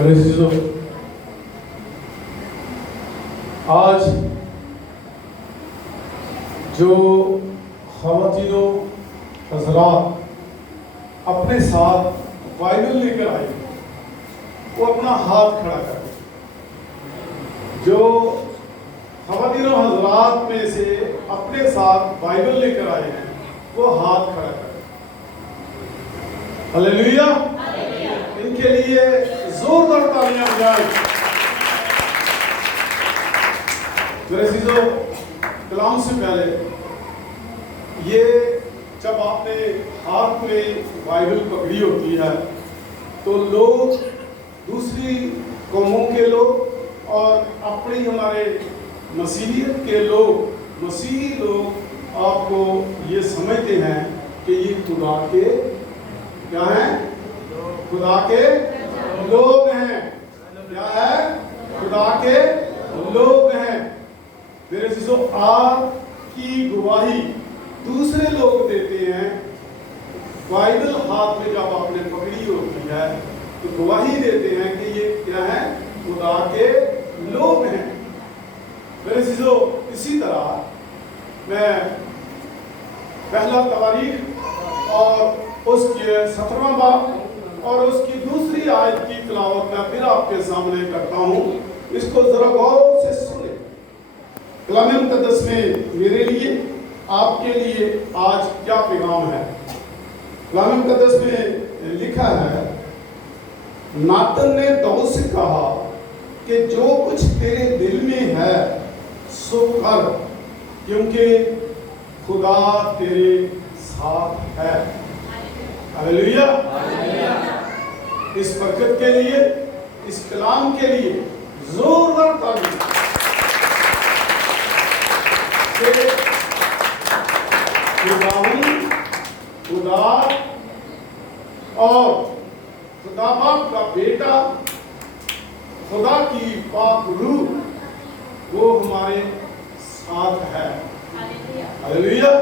عزیزو، آج جو خواتین و حضرات اپنے ساتھ بائبل لے کر آئے وہ اپنا ہاتھ کھڑا کریں۔ جو خواتین و حضرات میں سے اپنے ساتھ بائبل لے کر آئے ہیں وہ ہاتھ کھڑا کریں۔ ہلیلویا! ان کے لیے زوردار تالیاں بجائیں۔ میرے عزیزو، کلام سے پہلے یہ جب آپ نے ہاتھ میں بائبل پکڑی ہوتی ہے تو لوگ، دوسری قوموں کے لوگ اور اپنی ہمارے مسیحیت کے لوگ، مسیحی لوگ آپ کو یہ سمجھتے ہیں کہ یہ خدا کے کیا ہیں؟ خدا کے لوگ ہیں۔ کیا ہے؟ خدا کے لوگ ہیں۔ میرے عزیزو، آپ کی گواہی دوسرے لوگ دیتے ہیں۔ بائبل ہاتھ میں جب آپ نے پکڑی ہوتی ہے تو گواہی دیتے ہیں کہ یہ کیا ہے؟ خدا کے لوگ ہیں۔ میرے عزیزو، اسی طرح میں پہلا تواریخ اور اس کے 17واں باب اور اس کی دوسری آیت کی تلاوت میں پھر آپ کے سامنے کرتا ہوں۔ اس کو ذرا غور سے سنیں۔ کلام مقدس میں میرے لیے، آپ کے لیے آج کیا پیغام ہے؟ کلام مقدس میں لکھا ہے، ناتن نے داؤد سے کہا کہ جو کچھ تیرے دل میں ہے سو کر، کیونکہ خدا تیرے ساتھ ہے۔ ہلیلویا! اس برکت کے لیے، اس کلام کے لیے زوردار تعریف۔ خدا اور خدا باپ کا بیٹا، خدا کی پاک روح وہ ہمارے ساتھ ہے۔ ہلیلویا!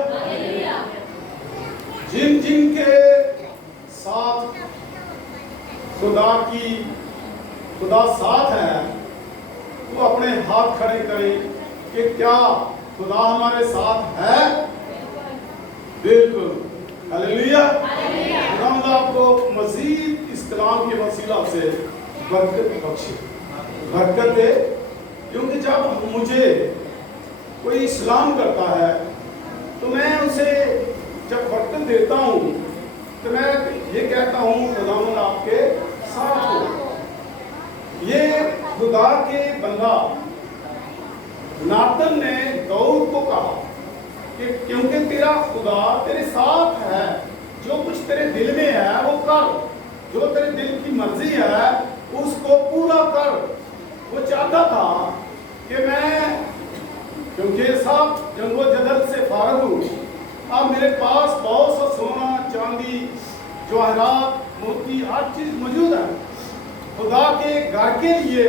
جن جن کے ساتھ خدا ساتھ ہے وہ اپنے ہاتھ کھڑے کریں کہ کیا خدا ہمارے ساتھ ہے؟ بالکل۔ ہلیلویا! خدا آپ کو مزید اس کلام کے وسیلہ سے برکت بخشے، برکت دے، کیونکہ جب مجھے کوئی اسلام کرتا ہے تو میں اسے جب برکت دیتا ہوں تو میں یہ کہتا ہوں خداوند آپ کے ساتھ ہو۔ یہ خدا کے بندہ ناتن نے داؤد کو کہا کہ کیونکہ تیرا خدا تیرے ساتھ ہے، جو کچھ تیرے دل میں ہے وہ کر، جو تیرے دل کی مرضی ہے اس کو پورا کر۔ وہ چاہتا تھا کہ میں، کیونکہ صاحب جنگ و جدل سے فارغ ہوں، اب میرے پاس بہت سا سونا، چاندی، جواہرات، موتی، ہر چیز موجود ہے۔ خدا کے گھر کے لیے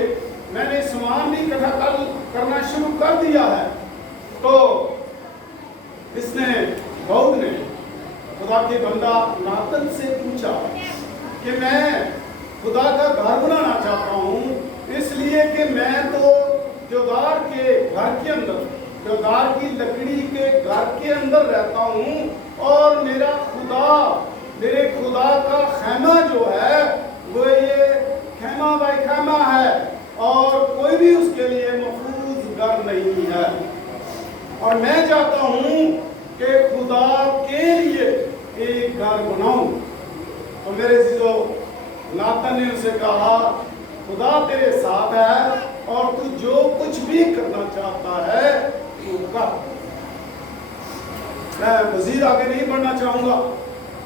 میں نے سامان بھی اکٹھا کرنا شروع کر دیا ہے۔ تو اس نے، داؤد نے خدا کے بندہ ناتن سے پوچھا کہ میں خدا کا گھر بنانا چاہتا ہوں، اس لیے کہ میں تو دیودار کے گھر کے اندر، دیودار کی لکڑی کے گھر کے اندر رہتا ہوں، اور میرے خدا کا خیمہ جو ہے وہ یہ خیمہ بائی خیمہ ہے، اور کوئی بھی اس کے لیے محفوظ گھر نہیں ہے۔ اور میں چاہتا ہوں کہ خدا کے لیے ایک گھر بناؤں۔ اور میرے عزیزو، ناتن نے اسے کہا خدا تیرے ساتھ ہے اور تو جو کچھ بھی کرنا چاہتا ہے تو کر۔ میں مزید آگے نہیں بڑھنا چاہوں گا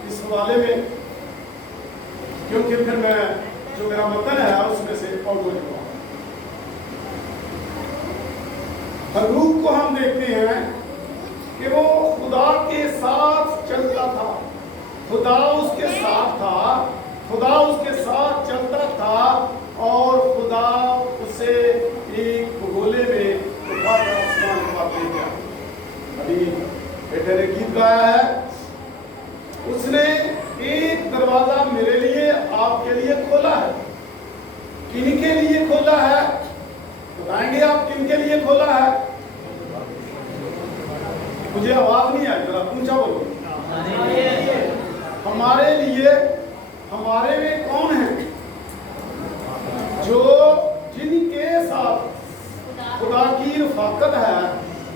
اس حوالے میں، کیونکہ پھر میں جو میرا متن ہے اس میں سے اور ہو جاؤں گا۔ حروف کو ہم دیکھتے ہیں کہ وہ خدا کے ساتھ چلتا تھا، خدا اس کے ساتھ تھا، خدا اس کے ساتھ چلتا تھا، اور خدا اسے ایک بگولے میں اٹھا کر آسمان پر لے گیا۔ ابھی بیٹے نے گیت گایا ہے، اس نے ایک دروازہ میرے لیے، آپ کے لیے کھولا ہے۔ किन के लिए खोला है? बताएंगे आप किन के लिए खोला है? मुझे आवाज नहीं आई, जरा ऊंचा बोलो। हमारे लिए। हमारे में कौन है? जो जिनके साथ खुदा की रफाकत है,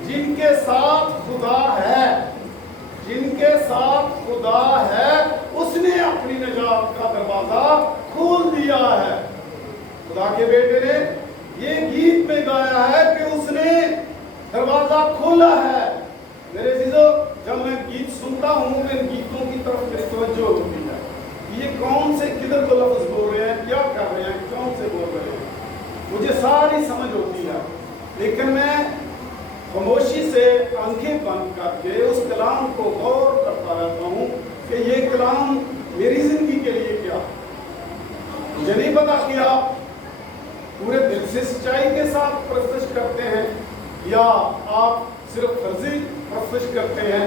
जिनके साथ खुदा है, जिनके साथ खुदा है, उसने अपनी निजात का दरवाजा खोल दिया है। खुदा के बेटे ने ये गीत में गाया है कि उसने दरवाजा खोला है। मेरे चीजों, जब मैं गीत सुनता हूँ, मेरे गीतों की तरफ मेरी तवज्जो होती है। ये कौन से किधर को लफ्ज बोल रहे हैं, क्या कर रहे हैं, कौन से बोल रहे हैं, मुझे सारी समझ होती है। लेकिन मैं खामोशी से आंखें बंद करके उस कलाम को गौर करता रहता हूँ कि ये कलाम मेरी जिंदगी के लिए क्या। मुझे नहीं पता कि आप पूरे दिल से सच्चाई के साथ परस्तिश करते हैं या आप सिर्फ फर्जी परस्तिश करते हैं,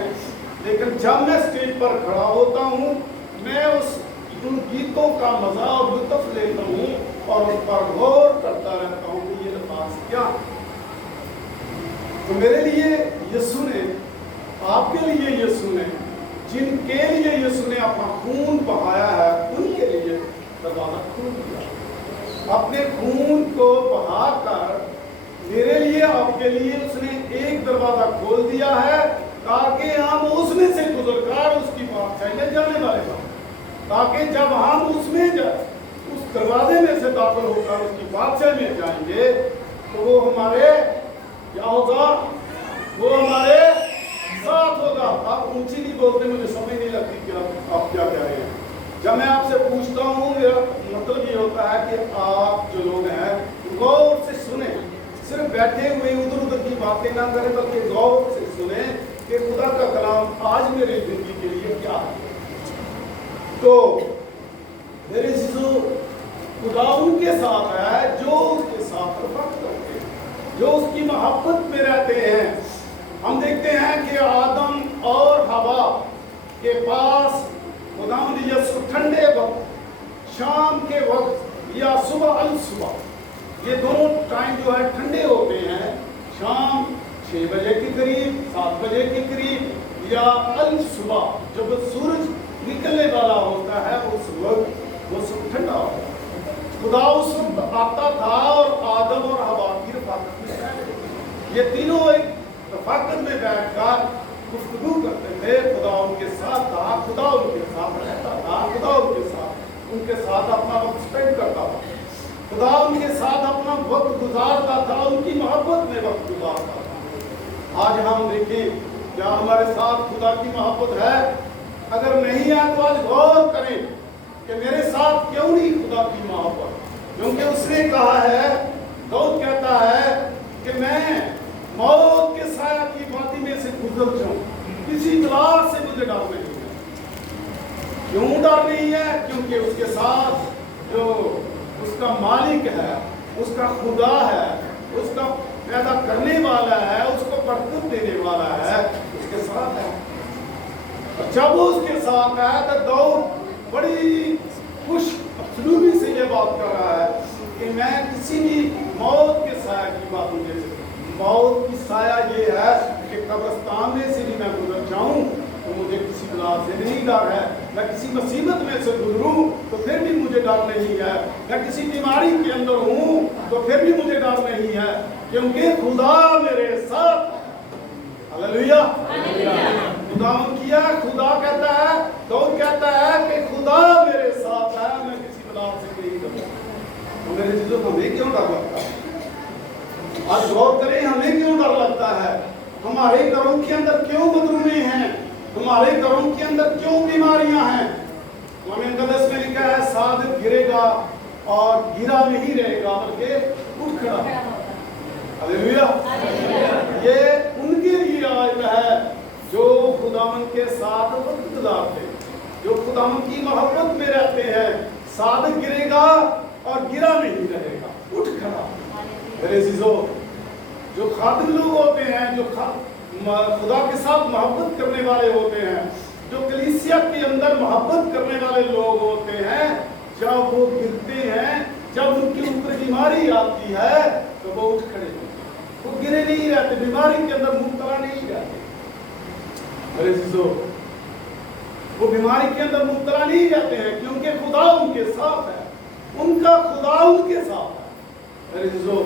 लेकिन जब मैं स्टेज पर खड़ा होता हूँ, मैं उन गीतों का मजा और लुत्फ लेता हूँ और उस पर गौर करता रहता हूँ कि ये अल्फाज क्या। तो मेरे लिए यीशु ने, आपके लिए यीशु ने, जिनके लिए यीशु ने अपना खून बहाया है, उनके लिए दरवाजा खोल दिया। अपने खून को बहाकर मेरे लिए, आपके लिए उसने एक दरवाजा खोल दिया है, ताकि हम उसमें से गुजरकर उसकी बादशाही में जाने वाले हैं। ताकि जब हम उसमें उस दरवाजे में से दाखिल होकर उसकी बादशाही में जाएंगे, तो वो हमारे क्या होगा? वो हमारे साथ होगा। आप ऊंची नहीं बोलते, मुझे समझ नहीं लगती कि आप क्या कह रहे हैं। जब मैं आपसे पूछता हूँ, मेरा मतलब ये होता है कि आप जो लोग हैं गौर से सुने, सिर्फ बैठे हुए उधर उधर की बातें ना करें, बल्कि गौर से सुने कि खुदा का कलाम आज मेरी जिंदगी के लिए क्या है। तो मेरे चीजों, खुदा उनके साथ है जो उसके साथ रफाकत करते हैं, जो उसकी मोहब्बत में रहते हैं। हम देखते हैं कि आदम और हवा के पास खुदावंद यीशु ठंडे वक्त, शाम के वक्त या सुबह अल सुबह, ये दोनों टाइम जो है ठंडे होते हैं। शाम 6 बजे के करीब, 7 बजे के करीब, या अल सुबह जब सूरज निकलने वाला होता है, उस वक्त वो सब ठंडा होता है। खुदा उस वक्त आता था और आदम और हवा की रफाकत में बैठे, ये तीनों एक रफाकत में बैठकर गुफ्तगू करते थे। खुदा उनके साथ था, खुदा उनके साथ रहता था, खुदा उनके साथ अपना वक्त स्पेंड करता था, खुदा उनके साथ अपना वक्त गुजारता था, उनकी मोहब्बत में वक्त गुजारता था। आज हम देखें, क्या हमारे साथ खुदा की मोहब्बत है? अगर नहीं है तो आज गौर करें कि मेरे साथ क्यों नहीं खुदा की मोहब्बत। क्योंकि उसने कहा है, दाऊद कहता है कि मैं मौत के साया की वादी में से गुजर जाऊं, किसी तलाश से मुझे डर नहीं है। क्यों डर नहीं है? क्योंकि उसके साथ जो उसका मालिक है, उसका खुदा है, उसका पैदा करने वाला है, उसको बरकत देने वाला है, उसके साथ है। जब वो उसके साथ है तो दाऊद बड़ी खुश असलूबी से ये बात कर रहा है कि मैं किसी भी मौत के साया की बात मुझे, मौत की साया ये है कि कब्रिस्तान में से भी मैं गुजर जाऊं तो मुझे किसी बला से नहीं डर है। मैं किसी मुसीबत में से गुजरूं तो फिर भी मुझे डर नहीं है। मैं किसी बीमारी के अंदर हूं तो फिर भी मुझे डर नहीं है, क्योंकि खुदा मेरे साथ। हालेलुया। खुदा किया, खुदा कहता है, दाऊद कहता है कि खुदा मेरे साथ है, मैं किसी बला से नहीं डरता। तो मेरे चीजों को हमें क्यों डर लगता है? आज गौर करें, हमें क्यों डर लगता है? हमारे घरों के अंदर क्यों मजरूमें हैं? हमारे घरों के अंदर क्यों बीमारियां हैं? मुकद्दस में लिखा है, सादिक गिरेगा और गिरा नहीं रहेगा बल्कि उठ खड़ा। हालेलुया। ये उनके लिए आयत है जो खुदावंद के साथ वक्त गुजारते, जो खुदावंद की मोहब्बत में रहते हैं। सादिक गिरेगा और गिरा नहीं रहेगा, उठ खड़ा। मेरे अजीजों, जो खादिम लोग होते हैं, जो खुदा के साथ मोहब्बत करने वाले होते हैं, जो कलीसिया के अंदर मोहब्बत करने वाले लोग होते हैं, जब वो गिरते हैं, जब उनके ऊपर बीमारी आती है तो वो उठ खड़े होते हैं, वो गिरे नहीं रहते, बीमारी के अंदर मुब्तला नहीं रहते। अरे अजीजों, वो बीमारी के अंदर मुब्तला नहीं रहते हैं क्योंकि खुदा उनके साथ है, उनका खुदा उनके साथ है। अरे अजीजों,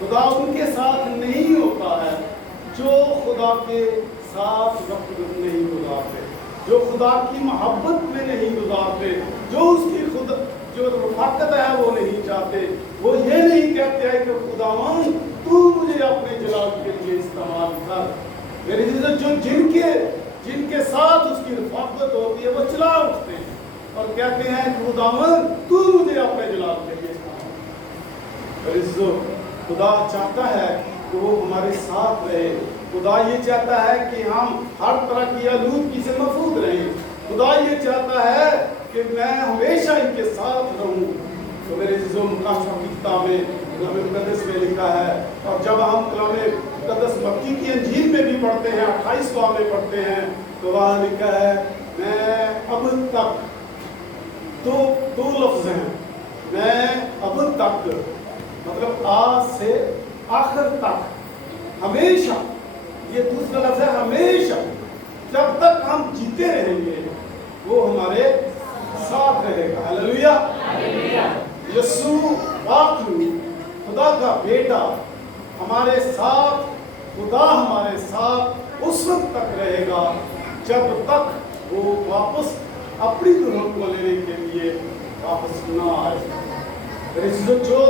खुदा उनके साथ नहीं होता है जो खुदा के साथ वक्त नहीं गुजारते, जो खुदा की मोहब्बत में नहीं गुजारते, जो उसकी खुद जो रफ़ाकत है वो नहीं चाहते, वो ये नहीं कहते हैं कि खुदावन तू मुझे अपने जलाल के लिए इस्तेमाल कर। मेरे जो जिनके साथ उसकी रफ़ाकत होती है वो चला उठते हैं और कहते हैं खुदावन तू मुझे अपने जलाल के लिए इस्तेमाल कर। खुदा चाहता है कि वो हमारे साथ रहे, खुदा ये चाहता है कि हम हर तरह की आलूदगी से महफूज रहें, खुदा ये चाहता है कि मैं हमेशा इनके साथ रहूं। तो मेरे अज़ीज़ों, मुकाशफा की किताब में कलाम मुक़द्दस में लिखा है, और जब हम कलाम मुक़द्दस मक्की की अंजील में भी पढ़ते हैं, 28 बाब में पढ़ते हैं, तो वहाँ लिखा है मैं अब तक, तो दो लफ्ज़ हैं, मैं अब तक मतलब आज से आखिर तक, हमेशा, ये दूसरा लफ्ज़ है हमेशा, जब तक हम जीते रहेंगे वो हमारे साथ रहेगा। हालेलुया। यीशु वाकई खुदा का बेटा हमारे साथ, खुदा हमारे साथ उस वक्त तक रहेगा जब तक वो वापस अपनी दुल्हन को लेने के लिए वापस ना आए। जो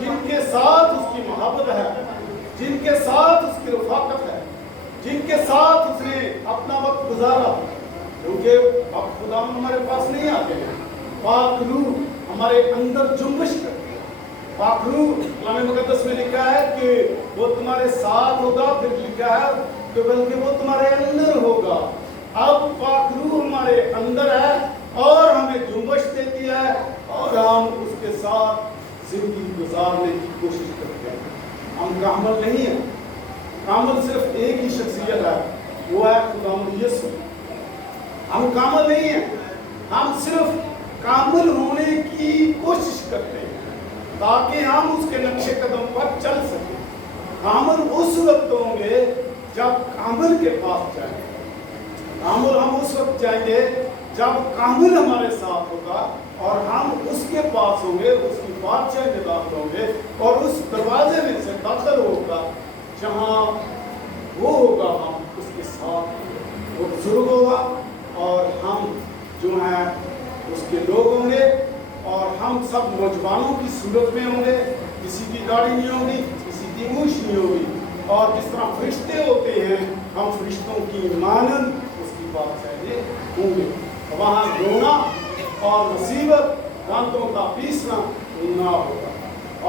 जिनके साथ उसकी मोहब्बत है, जिनके साथ उसकी रफ़ाकत है, जिनके साथ उसने अपना वक्त गुजारा, क्योंकि अब खुदा हमारे पास नहीं आते हैं, पाक रूह हमारे अंदर जुम्बिश करते हैं। पाक रूह कलाम मुक़द्दस में लिखा है कि वो तुम्हारे साथ होगा, फिर लिखा है कि बल्कि वो तुम्हारे अंदर होगा। अब पाक रूह हमारे अंदर है और हमें जुम्बिश देती है और हम उसके साथ जिंदगी गुजारने की कोशिश करते हैं। हम कामिल नहीं है, कामिल सिर्फ एक ही शख्सियत है, वो है खुदावंद यीशु। हम कामिल नहीं है, हम सिर्फ कामिल होने की कोशिश करते हैं ताकि हम उसके नक्शे कदम पर चल सकें। कामिल उस वक्त होंगे जब कामिल के पास जाएंगे, कामिल हम उस वक्त जाएंगे जब कामिल हमारे साथ होगा और हम उसके पास होंगे, उसकी बादशाह में दाखिल होंगे और उस दरवाजे में से दाखिल होगा जहाँ वो होगा, हम उसके साथ, वो बुजुर्ग होगा और हम जो हैं उसके लोग होंगे और हम सब नौजवानों की सूरत में होंगे, किसी की दाढ़ी नहीं होगी, किसी की मूछ नहीं होगी, और जिस तरह फरिश्ते होते हैं हम फरिश्तों की मानंद उसकी बादशाह में होंगे। वहाँ रोना और मुसीबत, दांतों का पीसना ना होगा।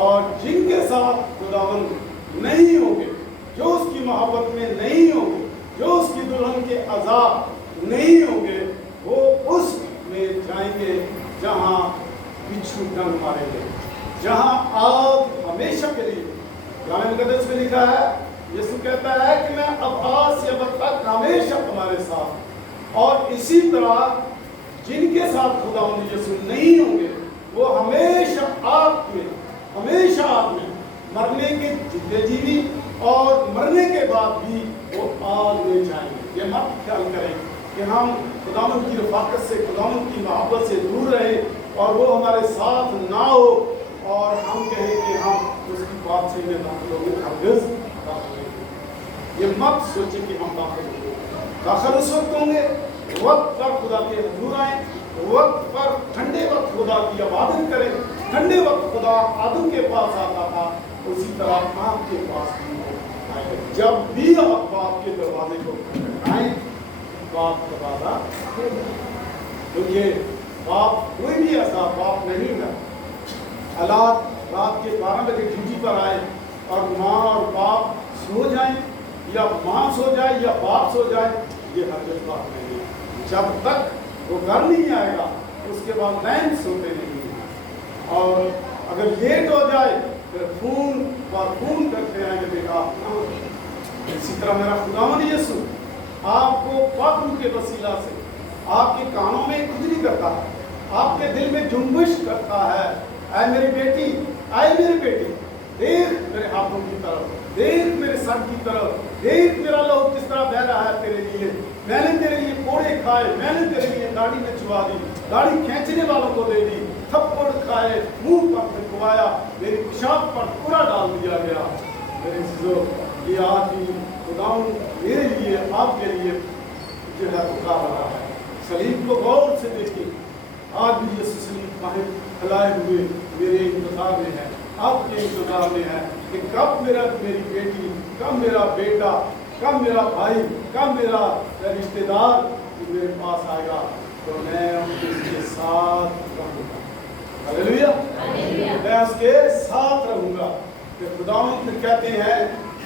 और जिनके साथ खुदावंद नहीं होंगे, जो उसकी मोहब्बत में नहीं होंगे, जो उसकी दुल्हन के अज़ाब नहीं होंगे, वो उस में जाएंगे जहाँ बिच्छू डंक मारेंगे, जहाँ आग हमेशा के लिए। कलाम मुक़द्दस में लिखा है, यीशु कहता है कि मैं अब आज से अब तक हमेशा तुम्हारे साथ। और इसी तरह जिनके साथ खुदावंद यीशु नहीं होंगे वो हमेशा आग में, हमेशा आग में, मरने के जिंदे जीवी और मरने के बाद भी वो आग में जाएंगे। ये मत ख्याल करें कि हम खुदावंद की रफ़ाकत से, खुदावंद की मोहब्बत से दूर रहें और वो हमारे साथ ना हो और हम कहें कि हम उसकी बात से में दाखिल होंगे। हरगिज़ दाखिल नहीं। ये मत सोचें कि हम दाखिल होंगे। दाखिल उस वक्त होंगे वक्त पर खुदा के हजूर आए, वक्त पर ठंडे वक्त खुदा की इबादत करें। ठंडे वक्त खुदा आदम के पास आता था, उसी तरह आपके पास भी आएगा। जब भी आप बाप के दरवाजे को खटखटाएं, बाप दरवाजा खोलेगा, क्योंकि बाप कोई भी ऐसा बाप नहीं है। हालात रात के 12 बजे ड्यूटी पर आए और माँ और बाप सो जाएं, या माँ सो जाए या बाप सो जाए, ये हरगिज़ बात नहीं है। जब तक वो घर नहीं आएगा उसके बाद नैन सोते नहीं हैं। और अगर लेट हो जाए फिर खून करते हैं कि बेटा। इसी तरह मेरा खुदावंद यीशु आपको पाक रूह के वसीला से आपके कानों में कुछ नहीं करता है, आपके दिल में जुम्बिश करता है। ऐ मेरी बेटी, ऐ हाथों की तरफ, देख मेरे सर की तरफ, देख मेरा लहू किस तरह बह रहा है तेरे लिए। मैंने तेरे लिए कोड़े खाए, मैंने तेरे लिए दाढ़ी में चुबा दी, दाढ़ी खींचने वालों को दे दी, थप्पड़ खाए, मुंह पर थकवाया, मेरी पेशाब पर पूरा डाल दिया गया। मेरे चीजों ये आज भी खुदाऊं मेरे लिए, आपके लिए जो है पुकार रहा है। सलीब को गौर से देखिए, आज भी ये सलीब बाहें फैलाए हुए मेरे इंतजार में है, आपके इंतजार में है कि कब मेरी बेटी, कब मेरा बेटा, कब मेरा भाई, कब मेरा रिश्तेदार मेरे पास आएगा तो मैं उसके साथ रहूंगा। हालेलुया, मैं उसके साथ रहूंगा। तो खुदावंद फिर कहते हैं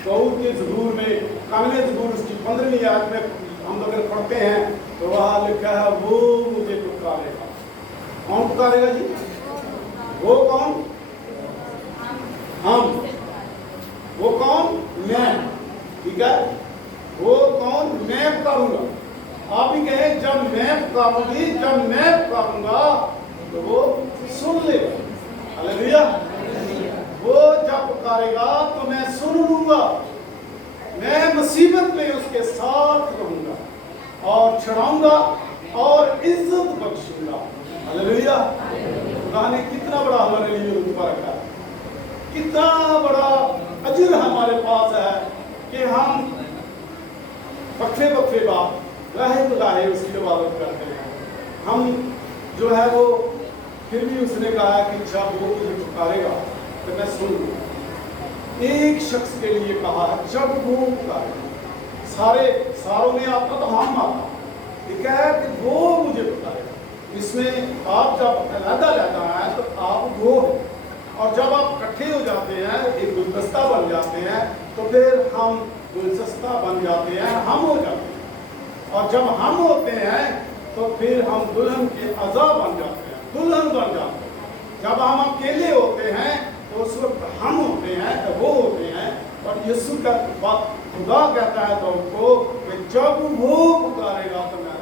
दाऊद के ज़बूर में, कामिल ज़बूर उसकी 15वीं आयत में हम अगर पढ़ते हैं तो वहाँ लिखा है वो मुझे पुकारेगा। कौन पुकारेगा जी? वो कौन? हम। वो कौन? मैं। ठीक है, वो कौन? मैं पुकारूंगा। आप ही कहें जब मैं पुकारूंगी, जब मैं पुकारूंगा तो वो सुन लेगा। हालेलुया, वो जब पुकारेगा तो मैं सुन लूंगा। मैं मुसीबत में उसके साथ रहूंगा और छुड़ाऊंगा और इज्जत बख्शूंगा। हालेलुया, खुदा ने कितना बड़ा हमारे लिए रुतबा रखा है, कितना बड़ा अजर हमारे पास है कि हम वक्फे वक्फे बाद गाहे उसकी इबादत करते हैं। हम जो है वो फिर भी उसने कहा कि जब वो मुझे पुकारेगा तो मैं सुन लूंगा। एक शख्स के लिए कहा जब वो पुकारेगा, सारों में आपका तो हम आता, ठीक है कि वो मुझे पुकारेगा। इसमें आप जब अलग रहता है तो आप वो है, और जब आप इकट्ठे हो जाते हैं, एक गुलदस्ता बन जाते हैं, तो फिर हम गुलदस्ता बन जाते हैं, हम हो जाते हैं। और जब हम होते हैं तो फिर हम दुल्हन के अज़ा बन जाते हैं, दुल्हन बन जाते हैं। जब हम अकेले होते हैं तो उस वक्त हम होते हैं, तो वो होते हैं। और यीशु का बात खुदा कहता है तो उनको कि जब वो पुकारेगा तो मैं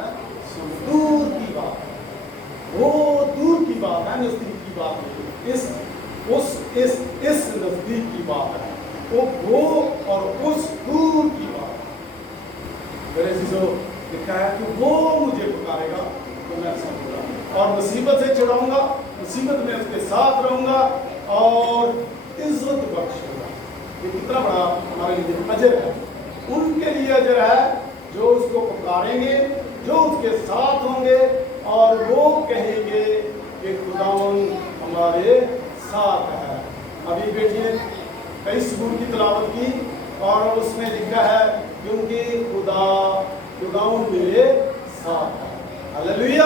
सुन। दूर की बात है, वो दूर की बात है, नजदीक की बात नहीं। इस नजदीक की बात है, वो और उस दूर की बात है। मेरे चीजों लिखा है कि वो मुझे पुकारेगा तो मैं सुनूंगा और मुसीबत से छुड़ाऊंगा, मुसीबत में उसके साथ रहूंगा और इज्जत बख्शूंगा। ये कितना बड़ा हमारे लिए अजर है। उनके लिए अजर है जो उसको पुकारेंगे, जो उसके साथ होंगे और वो कहेंगे कि खुदावंद हमारे साथ है। अभी बेटी ने कई ज़बूर की तिलावत की और उसमें लिखा है क्योंकि खुदावंद मेरे साथ है। हालेलुया,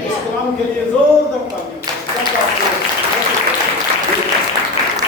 इस कलाम के लिए